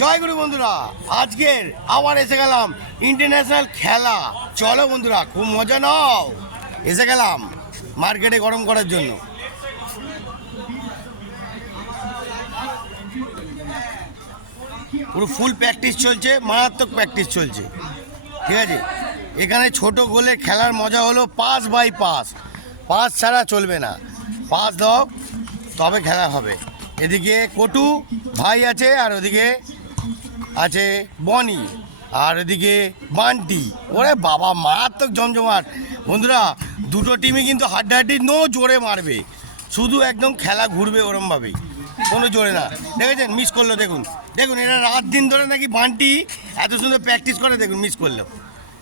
জয় গুরু বন্ধুরা, আজকের আবার এসে গেলাম ইন্টারন্যাশনাল খেলা। চলো বন্ধুরা, খুব মজা নাও। এসে গেলাম মার্কেটে গরম করার জন্য। পুরো ফুল প্র্যাকটিস চলছে, মারাত্মক প্র্যাকটিস চলছে। ঠিক আছে, এখানে ছোট গোলে খেলার মজা হলো পাস বাই পাস। পাস ছাড়া চলবে না, পাস দাও তবে খেলা হবে। এদিকে কটু ভাই আছে, আর ওদিকে আছে বনি, আর ওদিকে বান্টি। ওরে বাবা, মারাত্মক জমজমাট বন্ধুরা। দুটো টিমই কিন্তু হাড্ডাহাড্ডি, নো জোরে মারবে, শুধু একদম খেলা ঘুরবে ওরমভাবেই, কোনো জোরে না। দেখেছেন, মিস করলো। দেখুন দেখুন, এরা রাত দিন ধরে নাকি বান্টি এত সুন্দর প্র্যাকটিস করে, দেখুন মিস করলো।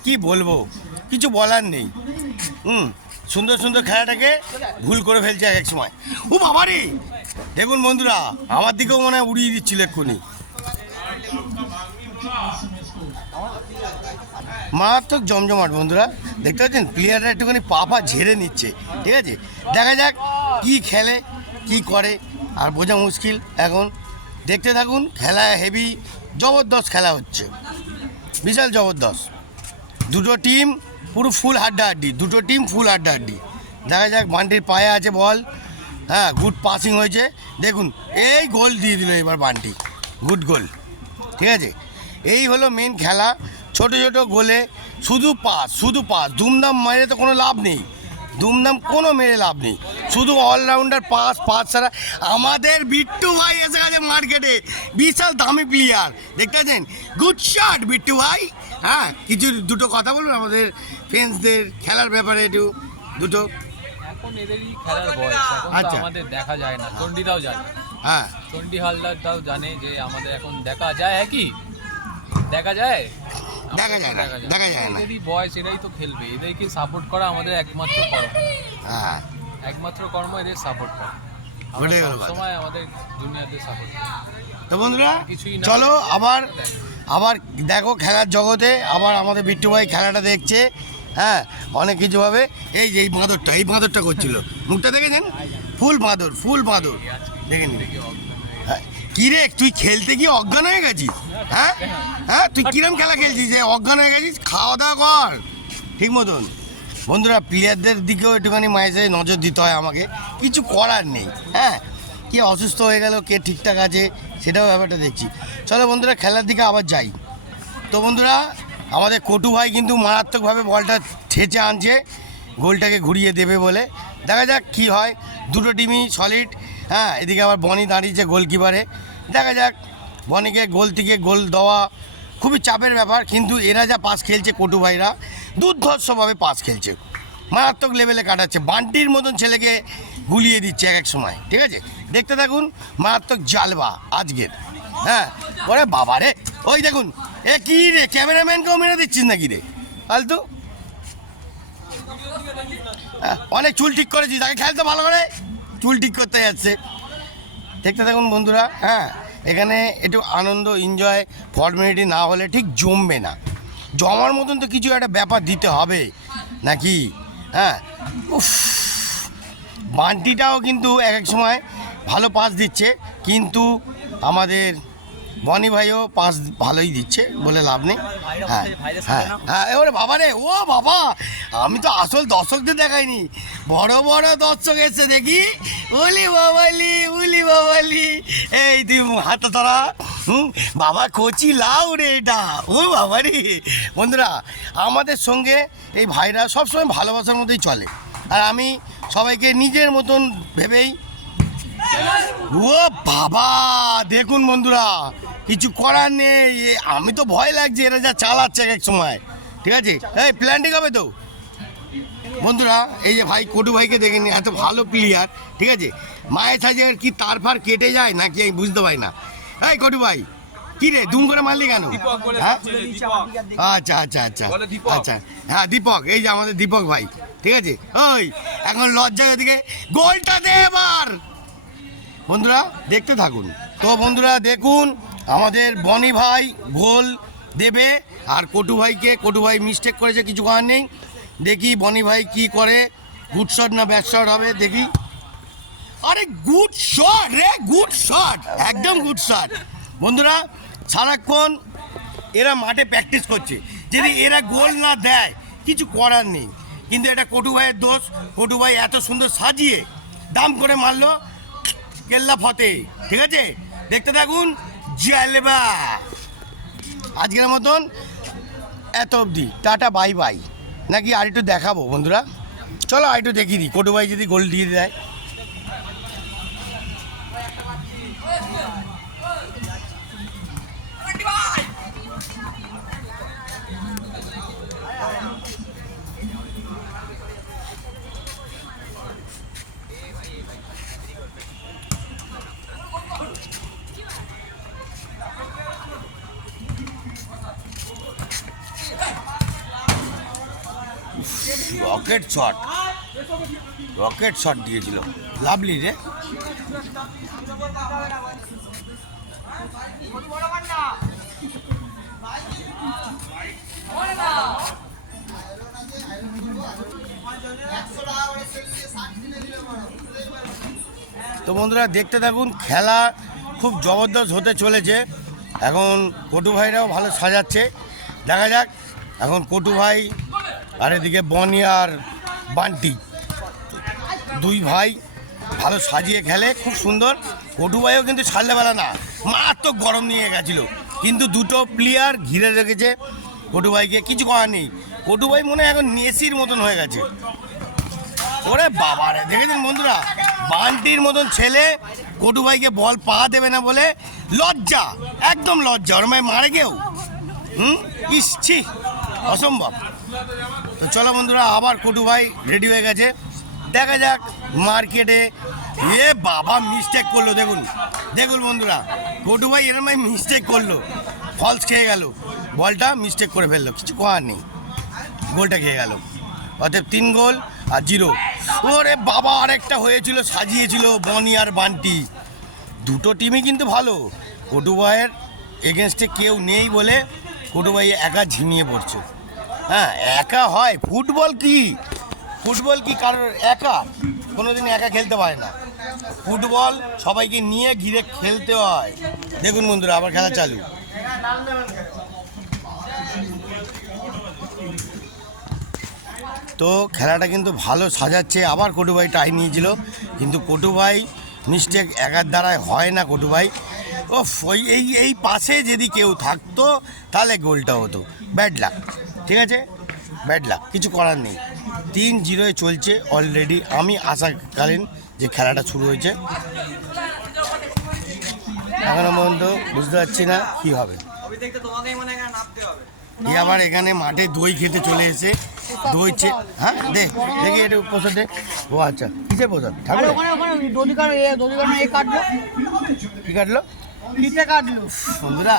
কি বলবো, কিছু বলার নেই। সুন্দর সুন্দর খেলাটাকে ভুল করে ফেলছে এক সময়। ও বাবা রে, দেখুন বন্ধুরা, আমার দিকেও মনে হয় উড়িয়ে দিচ্ছিল এক্ষুনি। মারাত্মক জমজমাট বন্ধুরা, দেখতে পাচ্ছেন প্লেয়াররা একটুখানি পা ঝেড়ে নিচ্ছে। ঠিক আছে, দেখা যাক কি খেলে কি করে, আর বোঝা মুশকিল এখন। দেখতে থাকুন, খেলা হেভি জবরদস্ত খেলা হচ্ছে, বিশাল জবরদস্ত। দুটো টিম পুরো ফুল হাড্ডাহাড্ডি, দুটো টিম ফুল হাড্ডাহাড্ডি। দেখা যাক, বান্টির পায়ে আছে বল। হ্যাঁ, গুড পাসিং হয়েছে। দেখুন, এই গোল দিয়ে দিল এবার বান্টি, গুড গোল। ঠিক আছে, এই হলো মেন খেলা। ছোট ছোট গোলে শুধু পাস, শুধু পাস। দুমদাম মেরে তো কোনো লাভ নেই, দুমদাম কোনো মেরে লাভ নেই, শুধু অলরাউন্ডার পাস। পাস ছাড়া আমাদের বিট্টু ভাই এসে গেছে মার্কেটে, বিশাল দামি প্লেয়ার। দেখতে পাচ্ছেন, গুড শট বিট্টু ভাই। হ্যাঁ, কিছু দুটো কথা বলুন আমাদের ফ্রেন্ডসদের খেলার ব্যাপারে, একটু দুটো। এখন এদেরই খেলার বয়স, এখন তো আচ্ছা। আমাদের দেখা যায় না। চণ্ডীরাও জানে, হ্যাঁ, চণ্ডী হালদারটাও জানে যে আমাদের এখন দেখা যায়। কি দেখা যায়? দেখা যায় না, দেখা যায় না। এদেরই বয়স, এরাই তো খেলবে। এদেরকে সাপোর্ট করা আমাদের একমাত্র কর্ম, হ্যাঁ, একমাত্র কর্ম এদের সাপোর্ট করা। ওটাই হলো কথা। সময় আমাদের জুনিয়রদের সাপোর্ট করা। তো বন্ধুরা, কিছুই না। চলো আবার দেখো খেলার জগতে। আবার আমাদের বিট্টু ভাই খেলাটা দেখছে। হ্যাঁ, অনেক কিছু হবে। এই যে এই বাঁদরটা করছিল, মুখটা দেখেছেন, ফুল বাঁদর, ফুল বাঁদর। দেখে নিন। হ্যাঁ, কী রে, তুই খেলতে গিয়ে অজ্ঞান হয়ে গেছিস? হ্যাঁ হ্যাঁ, তুই কিরম খেলা খেলছিস যে অজ্ঞান হয়ে গেছিস? খাওয়া দাওয়া কর ঠিক মতন। বন্ধুরা, প্লেয়ারদের দিকেও একটুখানি মাঝে নজর দিতে হয় আমাকে, কিছু করার নেই। হ্যাঁ, কে অসুস্থ হয়ে গেল, কে ঠিকঠাক আছে, সেটাও ব্যাপারটা দেখছি। চলো বন্ধুরা, খেলার দিকে আবার যাই। তো বন্ধুরা, আমাদের কটু ভাই কিন্তু মারাত্মকভাবে বলটা ঠেচে আনছে গোলটাকে ঘুরিয়ে দেবে বলে। দেখা যাক কি হয়, দুটো টিমই সলিড। হ্যাঁ, এদিকে আবার বনি দাঁড়িয়েছে গোলকিপারে। দেখা যাক, বনিকে গোল থেকে গোল দেওয়া খুবই চাপের ব্যাপার, কিন্তু এরা যা পাস খেলছে, কটু ভাইরা দুর্ধর্ষভাবে পাস খেলছে, মারাত্মক লেভেলে কাটাচ্ছে। বান্টির মতন ছেলেকে গুলিয়ে দিচ্ছে এক এক সময়। ঠিক আছে, দেখতে থাকুন, মারাত্মক জালবা আজকের। হ্যাঁ, ওরে বাবা রে, ওই দেখুন, এ কি রে, ক্যামেরাম্যানকেও মেরে দিচ্ছিস নাকি রে ফালতু? অনেক চুল ঠিক করেছিস, তাকে খেলতে ভালো করে চুল ঠিক করতে যাচ্ছে। দেখতে থাকুন বন্ধুরা। হ্যাঁ, এখানে একটু আনন্দ, এনজয়, ফর্মালিটি না হলে ঠিক জমবে না। জমার মতন তো কিছু একটা ব্যাপার দিতে হবে নাকি? হ্যাঁ, উফ, বান্টিটাও কিন্তু এক এক সময় ভালো পাস দিচ্ছে, কিন্তু আমাদের বনি ভাইও পাস ভালোই দিচ্ছে, বলে লাভ নেই। হ্যাঁ হ্যাঁ হ্যাঁ, এবারে বাবা রে, ও বাবা, আমি তো আসল দর্শকদের দেখাইনি, বড় বড় দর্শক এসছে দেখি। উলি বাবালি, উলি বাবালি, এই তুই হাতে ধরা। বাবা কচি লাউ রে এটা, ও বাবা রে। বন্ধুরা, আমাদের সঙ্গে এই ভাইরা সবসময় ভালোবাসার মধ্যেই চলে, আর আমি সবাইকে নিজের মতন ভেবেই। ও বাবা, দেখুন বন্ধুরা, কিছু করার নেই। আমি তো ভয় লাগছে, এরা যা চালাচ্ছে এক সময়। ঠিক আছে, এই প্ল্যান ঠিক হবে তো বন্ধুরা? এই যে ভাই কটু ভাইকে দেখে নি, এত ভালো প্লেয়ার। ঠিক আছে, মায়ের সাজে কি তার ফার কেটে যায় নাকি আমি বুঝতে পারি না। এই কটু ভাই, কি রে দুম করে মারলি কেন? হ্যাঁ, আচ্ছা আচ্ছা আচ্ছা আচ্ছা, হ্যাঁ দীপক, এই যে আমাদের দীপক ভাই। ঠিক আছে, ওই এখন লজ্জা দিকে গোলটা দে এবার। বন্ধুরা, দেখতে থাকুন। তো বন্ধুরা দেখুন, আমাদের বনি ভাই গোল দেবে, আর কটু ভাই মিস্টেক করেছে, কিছু করার নেই। দেখি বনি ভাই কি করে, গুড শট না ব্যাড শট হবে দেখি। আরে গুড শট রে, গুড শট, একদম গুড শট। বন্ধুরা, সারাক্ষণ এরা মাঠে প্র্যাকটিস করছে, যদি এরা গোল না দেয় কিছু করার নেই। কিন্তু এটা কটু ভাইয়ের দোষ। কটু ভাই এত সুন্দর সাজিয়ে দাম করে মারলো, কেল্লা ফতে। ঠিক আছে, দেখতে থাকুন জালবা। আজকের মতন এত অবধি, টাটা বাই বাই। নাকি আর একটু দেখাবো বন্ধুরা? চলো আর একটু দেখিয়ে দিই কটু ভাই যদি গোল দিয়ে দেয়। রকেট শট দিয়েছিল, লাভলি রে। তো বন্ধুরা দেখতে থাকুন, খেলা খুব জবরদস্ত হতে চলেছে। এখন কটু ভাইরাও ভালো সাজাচ্ছে, দেখা যাক। এখন কটু ভাই আর এদিকে বনি আর বান্টি, দুই ভাই ভালো সাজিয়ে খেলে, খুব সুন্দর। কটু ভাইও কিন্তু ছাড়লেবেলা না, মারাত্মক গরম নিয়ে গেছিল, কিন্তু দুটো প্লেয়ার ঘিরে রেখেছে কটু ভাইকে, কিছু করার নেই। কটু ভাই মনে হয় এখন মেসির মতন হয়ে গেছে। ওরে বাবারে, দেখেছেন বন্ধুরা, বান্টির মতন ছেলে কটু ভাইকে বল পা দেবে না বলে লজ্জা, একদম লজ্জা। ওর মায় মারে কেউ, ইসছি, অসম্ভব। তো চলো বন্ধুরা, আবার কটু ভাই রেডি হয়ে গেছে, দেখা যাক মার্কেটে। এ বাবা, মিস্টেক করলো, দেখুন দেখুন বন্ধুরা, কটু ভাই এরম মিস্টেক করলো, ফলস খেয়ে গেল, বলটা মিস্টেক করে ফেললো, কিছু করার নেই, গোলটা খেয়ে গেল। অতএব 3 গোল আর 0। ওরে বাবা, আরেকটা হয়েছিল, সাজিয়েছিল বনি আর বান্টি। দুটো টিমই কিন্তু ভালো। কটু ভাইয়ের এগেনস্টে কেউ নেই বলে কটু ভাই একা ঝিমিয়ে পড়ছে। হ্যাঁ, একা হয়, ফুটবল কি কারোর একা? কোনোদিন একা খেলতে পারে না। ফুটবল সবাইকে নিয়ে ঘিরে খেলতে হয়। দেখুন বন্ধুরা, আবার খেলা চালু। তো খেলাটা কিন্তু ভালো সাজাচ্ছে। আবার কটু ভাই টাই নিয়েছিল, কিন্তু কটু ভাই মিস্টেক একার দ্বারায় হয় না। কটু ভাই ও এই পাশে যদি কেউ থাকতো তাহলে গোলটা হতো। ব্যাড লাক, ঠিক আছে, ব্যাড লাক, কিছু করার নেই। 3-0 চলছে অলরেডি। আমি আশাকালীন যে খেলাটা শুরু হয়েছে, এখনো পর্যন্ত বুঝতে পারছি না কি হবে। আবার এখানে মাঠে দই খেতে চলে এসে দই হ্যাঁ, দেখি এটা প্রসাদ দে। ও আচ্ছা, কিসের প্রসাদ? ঠাকুর কি কাটলো? বন্ধুরা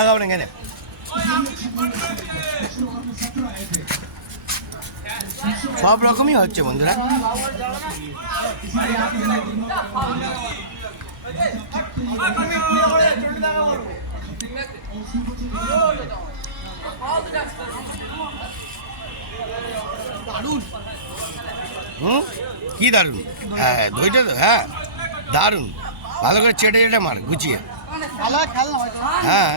আগাও না কেন? সব রকমই হচ্ছে বন্ধুরা। কি দারুণ, হ্যাঁ দইটা তো, হ্যাঁ দারুণ, ভালো করে চেটে চেটে মার গুছিয়ে। হ্যাঁ,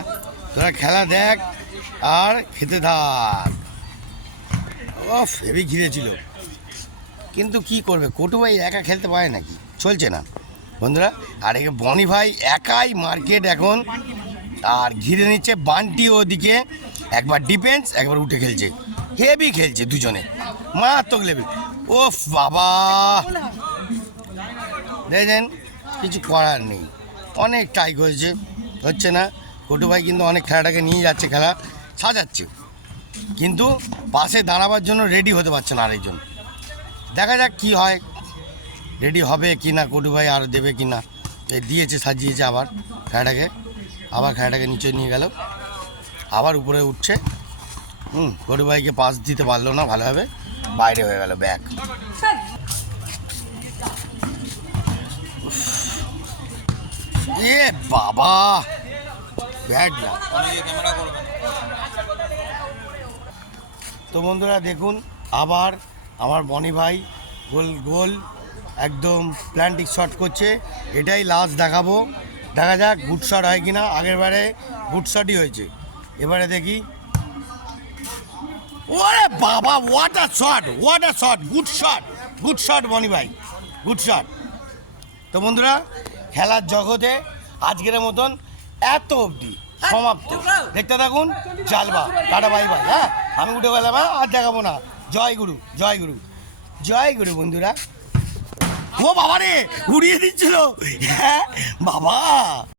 তোরা খেলা দেখ আর খেতে থাক। ও হেভি ঘিরেছিল, কিন্তু কি করবে, কটু ভাই একা খেলতে পারে নাকি, চলছে না বন্ধুরা। আর একে বনি ভাই একাই মার্কেট এখন, আর ঘিরে নিচ্ছে বান্টি। ওদিকে একবার ডিফেন্স, একবার উঠে খেলছে, হেভি খেলছে দুজনে, মারাত্মক লেভেল। ও বাবা, দেখেন, কিছু করার নেই, অনেক ট্রাই করেছে, হচ্ছে না। কটু ভাই কিন্তু অনেক খেলাটাকে নিয়ে যাচ্ছে, খেলা সাজাচ্ছে, কিন্তু পাশে দাঁড়াবার জন্য রেডি হতে পারছে না আরেকজন। দেখা যাক কি হয়, রেডি হবে কি না, কটু ভাই আর দেবে কি না। এই দিয়েছে, সাজিয়েছে আবার খেলাটাকে নিচে নিয়ে গেল, আবার উপরে উঠছে। কটু ভাইকে পাস দিতে পারলো না ভালোভাবে, বাইরে হয়ে গেল ব্যাক। এ বাবা, ব্যাড না। তো বন্ধুরা দেখুন, আবার আমার বনি ভাই গোল একদম প্ল্যান্টিক শট করছে, এটাই লাস্ট দেখাবো। দেখা যাক গুড শট হয় কিনা। আগের বারে গুড শটই হয়েছে, এবারে দেখি। ওরে বাবা, what a shot, what a shot, good shot বনি ভাই, গুড শট। তো বন্ধুরা, খেলার জগতে আজকের মতন এত অবধি সমাপ্ত। দেখতে থাকুন জালবা, টাটা বাই বাই। হ্যাঁ, আমি উঠে গেলাম, হ্যাঁ, আর দেখাবো না। জয় গুরু, জয় গুরু, জয় গুরু বন্ধুরা। ও বাবা রে, উড়িয়ে দিচ্ছিল, হ্যাঁ বাবা।